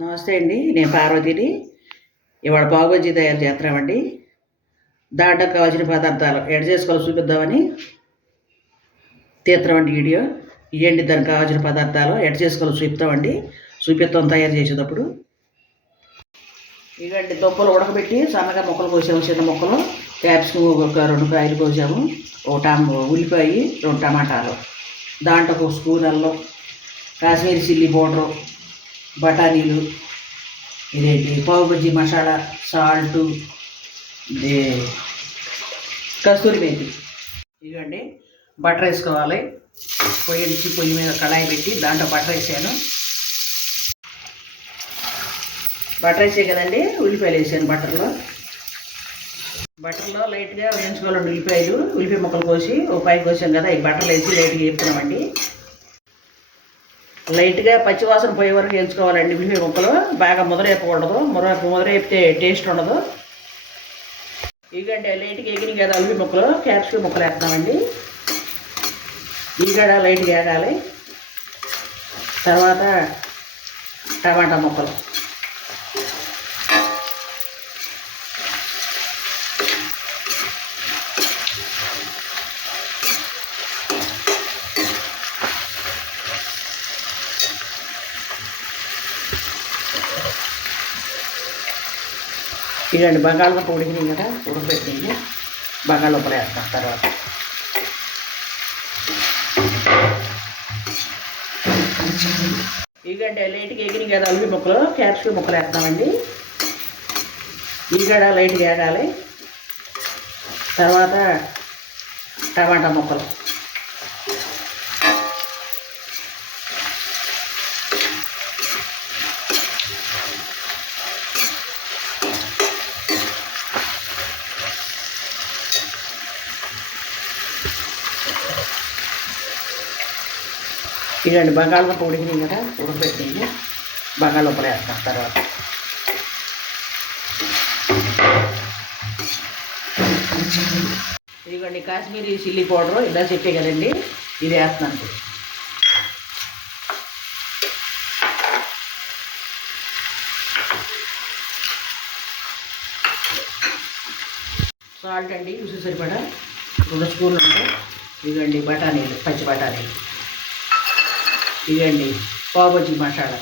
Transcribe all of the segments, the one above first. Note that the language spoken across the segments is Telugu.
నమస్తే అండి, నేను పార్వతిని. ఇవాళ పావు బజ్జీ తయారు చేస్తున్నామండి. దాంట్లో కావాల్సిన పదార్థాలు ఎడ్ చేసుకోవాలి చూపిద్దామని తీస్తున్నామండి వీడియో. ఇవ్వండి దానికి కావాల్సిన పదార్థాలు ఎడ్ చేసుకోవాలి చూపిస్తాం తయారు చేసేటప్పుడు. ఇవ్వండి దుంపలు ఉడకబెట్టి సన్నగా ముక్కలు కోసాము, చిన్న ముక్కలు. క్యాప్సికం ఒక 2 కాయలు కోసాము, ఉల్లిపాయ, 2 టమాటాలు, దాంట్లో ఒక స్పూన్ అల్లం, కాశ్మీరీ చిల్లీ పౌడరు, బఠానీలు, ఇదేంటి పావు బజ్జీ మసాలా, సాల్టు, కస్తూరి మేతి. ఇవ్వండి బటర్ వేసుకోవాలి. పొయ్యి మీద కళాయి పెట్టి దాంట్లో బటర్ వేసాను. బటర్ వేసే కదండి, ఉల్లిపాయలు వేసాను. బటర్లో లైట్గా వేయించుకోవాలండి. ఉల్లిపాయ ముక్కలు కోసి ఒక పైకి కోసాం కదా, ఈ బటర్లు వేసి లైట్గా వేపుతున్నామండి. లైట్గా పచ్చివాసన పోయే వరకు వేయించుకోవాలండి. ఉల్లిపాయ ముక్కలు బాగా ముదరేపకూడదు, ముదరేపితే టేస్ట్ ఉండదు. ఇదిగండి లైట్గా ఎగినాయి కదా ఉల్లిపాయ ముక్కలు, క్యాప్సికం ముక్కలు వేస్తామండి. ఇవి కూడా లైట్గా వేగాలి. తర్వాత టమాటా ముక్కలు, ఇదండి బంగాళదుంప ఉడికినాయి కదా, ఉడకబెట్టింది బంగాళదుంపలు వేస్తాం. తర్వాత ఇదిగండి లైట్గా ఎగినాయి కదా ఉల్లిపాయ ముక్కలు, క్యాప్సికం ముక్కలు వేస్తామండి. ఇవి కూడా లైట్గా వేగాలి. తర్వాత టమాటా ముక్కలు, ఇదండి బంగాళదుంప ఉడికినాయి కదా, ఉడకబెట్టింది బంగాళదుంపలు వేస్తాం. తర్వాత ఇదిగోండి కాశ్మీరీ చిల్లీ పౌడరు, ఇలా చెప్పే కదండి, ఇది వేస్తున్నాను. సాల్ట్ అండి రుచి సరిపడా 2 స్పూన్లు ఉంటాయి. ఇదిగోండి బఠానీలు, పచ్చి బఠానీలు. ఇదండి పావు బజ్జీ మసాలా,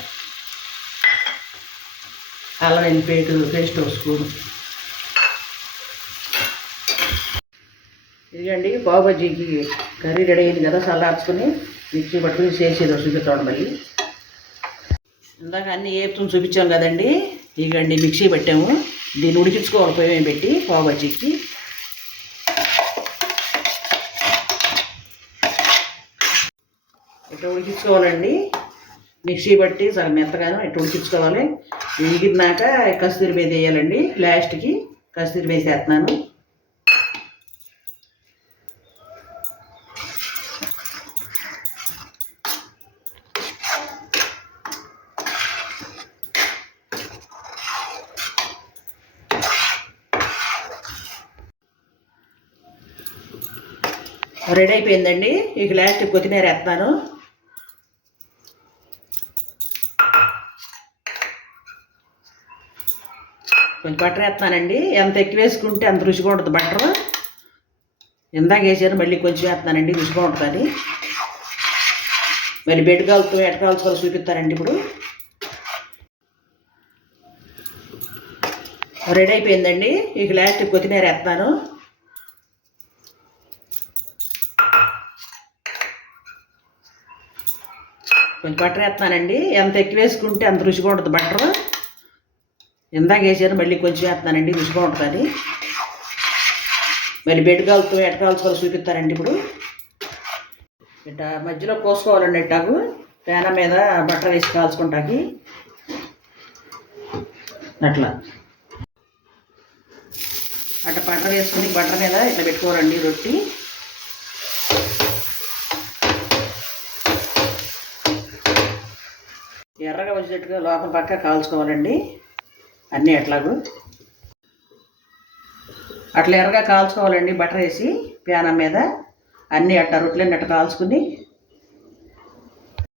అల్లం వెల్లిపాయ పేస్ట్ 1 స్పూను. ఇదిగండి పావు బజ్జీకి కర్రీ రెడీ అయింది కదా, చల్లార్చుకొని మిక్సీ పట్టుకుని చేసేది చూపిస్తాను మళ్ళీ. ఇందాక అన్నీ ఏపుతుని చూపించాం కదండి. ఇదిగండి మిక్సీ పెట్టాము, దీన్ని ఉడికించుకోవాలి పొయ్యి పెట్టి పావు బజ్జీకి. ఇట్లా ఉడికించుకోవాలండి, మిక్సీ బట్టి చాలా మెత్తగాను ఇట్లా ఉడికించుకోవాలి. ఉడికినాక కస్తూరి మేతి వేయాలండి. లాస్ట్కి కస్తూరి మేతి వేస్తున్నాను. రెడీ అయిపోయిందండి. ఇక లాస్ట్ కొత్తిమీర వేస్తున్నాను. కొంచెం బటర్ వేస్తున్నానండి. ఎంత ఎక్కువ వేసుకుంటే అంత రుచిగా ఉంటుంది బటర్. ఇందాక వేసాను, మళ్ళీ కొంచెం వేస్తున్నానండి, రుచిగా ఉంటుందని. మరి బెడ్ కాలుతో ఎట్ట కాల్చుకోవాలో చూపిస్తానండి ఇప్పుడు. రెడీ అయిపోయిందండి. ఇక లాస్ట్ కొత్తిమీర వేస్తున్నాను. కొంచెం బటర్ వేస్తున్నానండి. ఎంత ఎక్కువ వేసుకుంటే అంత రుచిగా ఉంటుంది బటర్. ఇందాక వేసాను, మళ్ళీ కొంచెం వేస్తున్నానండి, రుచిగా ఉంటుందని. మరి బెడ్ కాలుతో ఎట్ట కాల్చుకోవాలో చూపిస్తానండి ఇప్పుడు. ఇట్ట మధ్యలో కోసుకోవాలండి. ఇట్టాకు పేన మీద బటర్ వేసి కాల్చుకుంటాకి అట్లా బటర్ వేసుకుని బటర్ మీద ఇట్లా పెట్టుకోవాలండి రొట్టి. ఎర్రగా వచ్చేట్టుగా లోపల పక్క కాల్చుకోవాలండి అన్నీ. అట్లా ఎర్రగా కాల్చుకోవాలండి బటర్ వేసి పేన మీద అన్నీ అట్లా రొట్టెలన్నీ అట్లా కాల్చుకుని